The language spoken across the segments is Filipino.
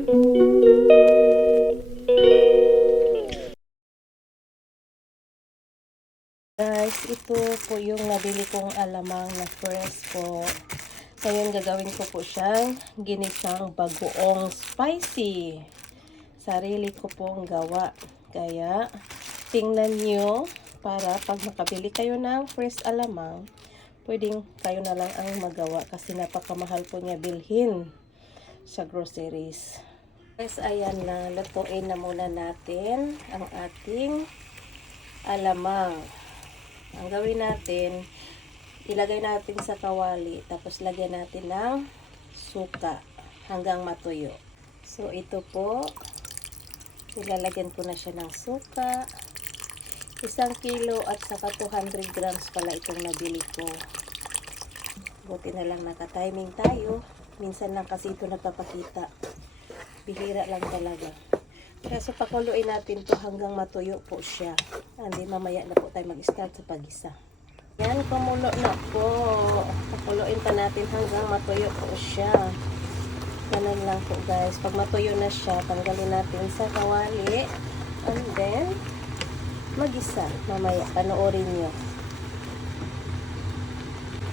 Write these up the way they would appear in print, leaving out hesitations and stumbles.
Guys, ito po yung nabili kong alamang na fresh po. Ngayon gagawin ko po siyang ginisang bagoong spicy. Sarili ko pong gawa. Kaya tingnan nyo para pag makabili kayo ng fresh alamang, pwedeng kayo na lang ang magawa kasi napakamahal po niya bilhin sa groceries. Guys, ayan na. Lutuin na muna natin ang ating alamang. Ang gawin natin, ilagay natin sa kawali, tapos lagyan natin ng suka hanggang matuyo. So, ito po, ilalagyan ko na siya ng suka. 1 kilo at saka 200 grams pala itong nabili ko. Buti na lang naka-timing tayo. Minsan lang kasi ito nagpapakita. Bihira lang talaga. Kaso pakuluin natin to hanggang matuyo po siya. Hindi mamaya na po tayo mag-start sa pag-isa. Yan, kumulo na po. Pakuluin pa natin hanggang matuyo po siya. Ganun lang po guys. Pag matuyo na siya, tanggalin natin sa kawali. And then, mag-isa. Mamaya, panoorin nyo.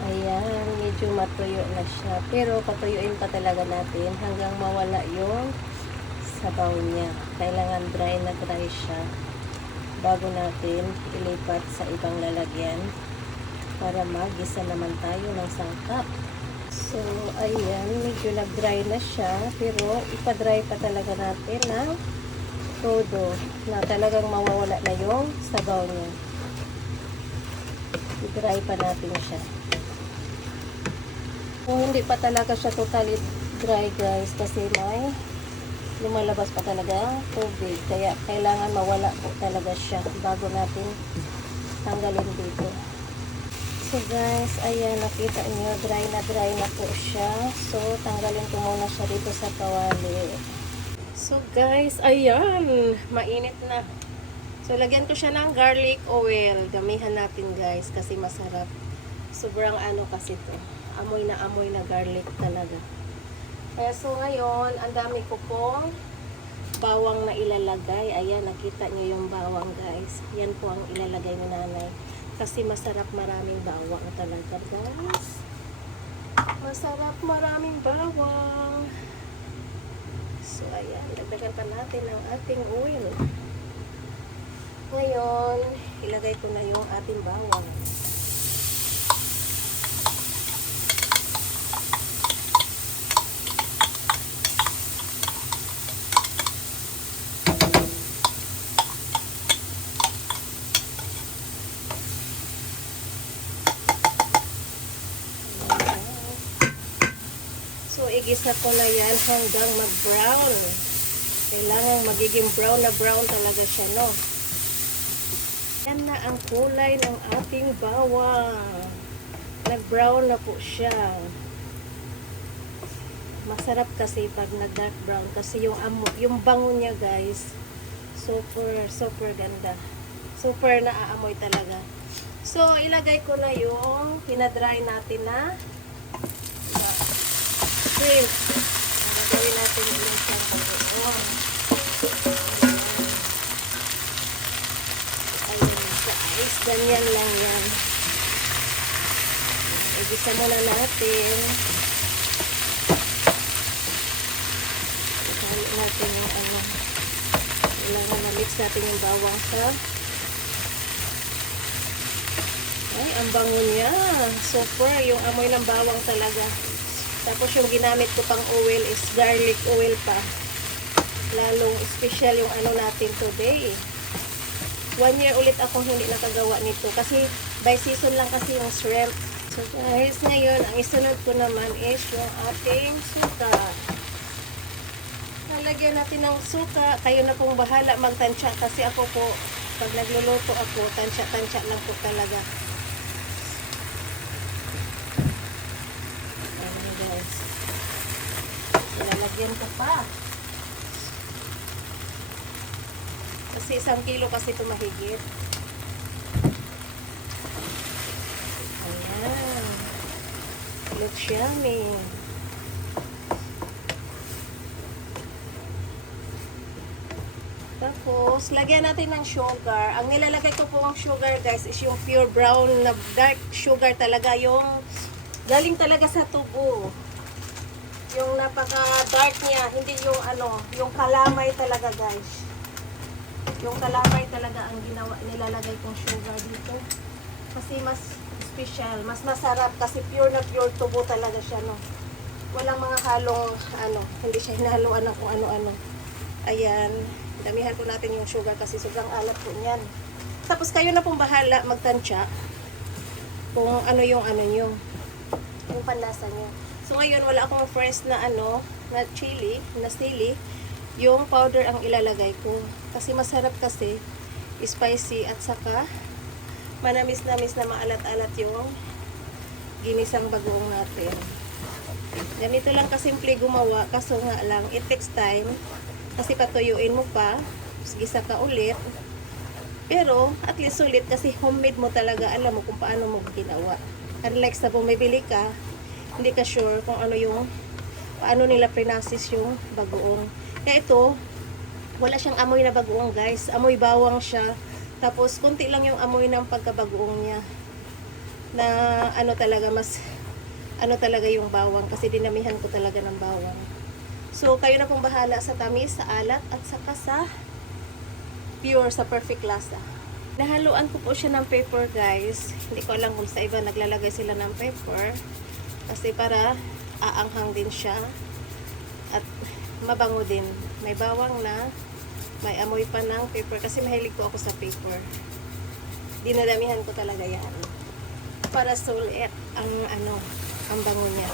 Ayan, medyo matuyo na siya. Pero patuyuin pa talaga natin hanggang mawala yung sabaw niya. Kailangan dry na dry siya bago natin ilipat sa ibang lalagyan para mag-isa naman tayo ng sangkap. So, ayan, medyo nag-dry na siya pero ipa-dry pa talaga natin ng todo na talagang mawawala na yung sabaw niya. I-dry pa natin siya. Kung hindi pa talaga siya totally dry guys kasi may lumalabas pa talaga ang tubig. Kaya kailangan mawala po talaga siya bago natin tanggalin dito. So guys, ayan, nakita niyo, dry na po siya. So, tanggalin ko muna siya dito sa kawali. So guys, ayan, mainit na. So, lagyan ko siya ng garlic oil. Gamihan natin guys kasi masarap. Sobrang ano kasi to. Amoy na garlic talaga. Kaya so ngayon, ang dami ko pong bawang na ilalagay. Ayan, nakita nyo yung bawang guys. Yan po ang ilalagay ni nanay. Kasi masarap maraming bawang talaga guys. Masarap maraming bawang. So ayan, dagdagan pa natin ang ating oil. Ngayon, ilagay ko na yung ating bawang. So, igisa ko na yan hanggang mag-brown. Kailangan magiging brown na brown talaga siya, no? Yan na ang kulay ng ating bawang. Nag-brown na po siya. Masarap kasi pag nag-dark brown. Kasi yung bango niya, guys, super ganda. Super naaamoy talaga. So, ilagay ko na yung pinadry natin na shrimp. Gagawin natin ulit yung bagoong. Ayun guys, ganyan lang yan. Igisa muna natin. Ikali natin yung ano. Kailangan na-mix natin yung bawang sa. Ay, ang bango niya. Super, yung amoy ng bawang talaga. Tapos yung ginamit ko pang oil is garlic oil pa. Lalong special yung ano natin today. 1 year ulit akong hindi nakagawa nito. Kasi by season lang kasi yung shrimp. So guys, ngayon, ang isunod ko naman is yung ating suka. Nalagyan natin ng suka. Kayo na pong bahala magtansya. Kasi ako po, pag nagluluto ako, tansya-tansya lang po talaga. Ilalagyan ko pa. Kasi 1 kilo kasi ito mahigit. Ayan. Looks yummy. Tapos, lagyan natin ng sugar. Ang nilalagay ko pong sugar guys is yung pure brown na dark sugar talaga. Yung galing talaga sa tubo. Yung napaka-dark niya. Hindi yung ano, yung kalamay talaga guys. Yung kalamay talaga ang nilalagay kong sugar dito. Kasi mas special, mas masarap kasi pure na pure tubo talaga siya, no. Walang mga halong ano, hindi siya hinahaluan ng kung ano-ano. Ayan, damihan po natin yung sugar kasi sobrang alat po niyan. Tapos kayo na pong bahala magtansya kung ano yung panlasa niyo. So ngayon wala akong fresh na ano, na chili, na sili. Yung powder ang ilalagay ko kasi masarap kasi spicy at saka manamis-namis na maalat-alat yung ginisang bagoong natin. Ganito lang kasimple gumawa, kaso nga lang it takes time kasi patuyuin mo pa, gisa ka ulit, pero at least ulit kasi homemade mo talaga, alam mo kung paano mo ginawa. Unlike sa bumibili ka, hindi ka sure kung ano yung paano nila prinasis yung bagoong. Kaya ito, wala siyang amoy na bagoong guys, amoy bawang siya. Tapos, konti lang yung amoy ng pagkabagoong niya. Na, ano talaga, mas, ano talaga yung bawang. Kasi dinamihan ko talaga ng bawang. So, kayo na pong bahala sa tamis, sa alat, at saka sa pure, sa perfect lasa. Nahaluan ko po siya ng pepper, guys. Hindi ko alam kung sa iba naglalagay sila ng pepper. Kasi para aanghang din siya. At mabango din. May bawang na. May amoy pa ng pepper kasi mahilig ko ako sa pepper. Dinadamihan ko talaga yan. Para sulit ang ano, ang bango niya.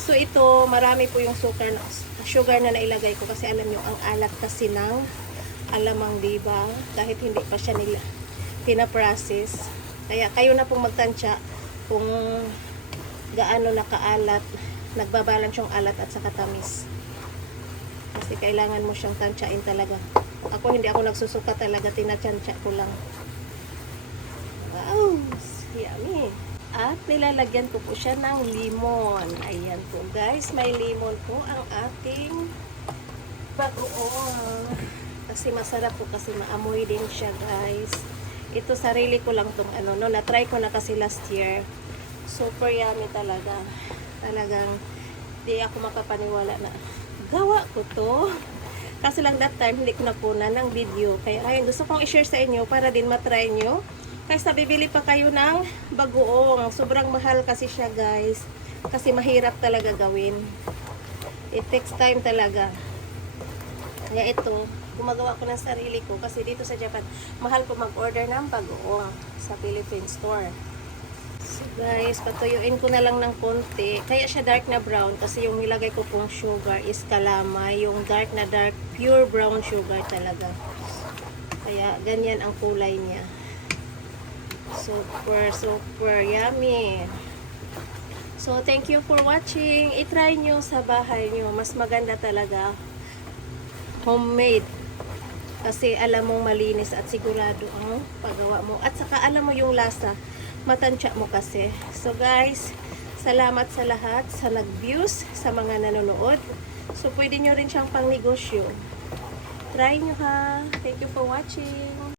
So ito, marami po yung sugar na nailagay ko kasi alam nyo, ang alat kasi ng alamang, diba? Kahit hindi pa siya nila pinaprocess. Kaya kayo na pong magtansya kung gaano nakaalat, nagbabalance yung alat at saka tamis. Kasi kailangan mo siyang tansyain talaga. Ako hindi ako nagsusuka talaga, tinatsansya ko lang. Wow, yummy. At nilalagyan ko po siya ng limon. Ayan po guys, may limon po ang ating bagoong. Kasi masarap po kasi maamoy din siya guys. Ito sarili ko lang tong ano, no, na-try ko na kasi last year. Super yummy talaga. Talagang di ako makapaniwala na gawa ko to. Kasi lang that time, hindi ko napunan ng video. Kaya ayun, gusto kong i-share sa inyo para din matry nyo. Kaysa bibili pa kayo ng bagoong. Sobrang mahal kasi siya guys. Kasi mahirap talaga gawin. It takes time talaga. Kaya ito, gumagawa ko ng sarili ko. Kasi dito sa Japan, mahal ko mag-order ng bagoong sa Philippine store. So guys, patuyuin ko na lang ng konti. Kaya siya dark na brown kasi yung nilagay ko pong sugar is kalamay. Yung dark na dark, pure brown sugar talaga. Kaya ganyan ang kulay niya. Super, super yummy. So thank you for watching. I-try nyo sa bahay nyo. Mas maganda talaga. Homemade. Kasi alam mong malinis at sigurado ang paggawa mo. At saka alam mo yung lasa. Matansya mo kasi. So guys, salamat sa lahat sa nag-views, sa mga nanonood. So pwede nyo rin siyang pang negosyo. Try nyo ha. Thank you for watching.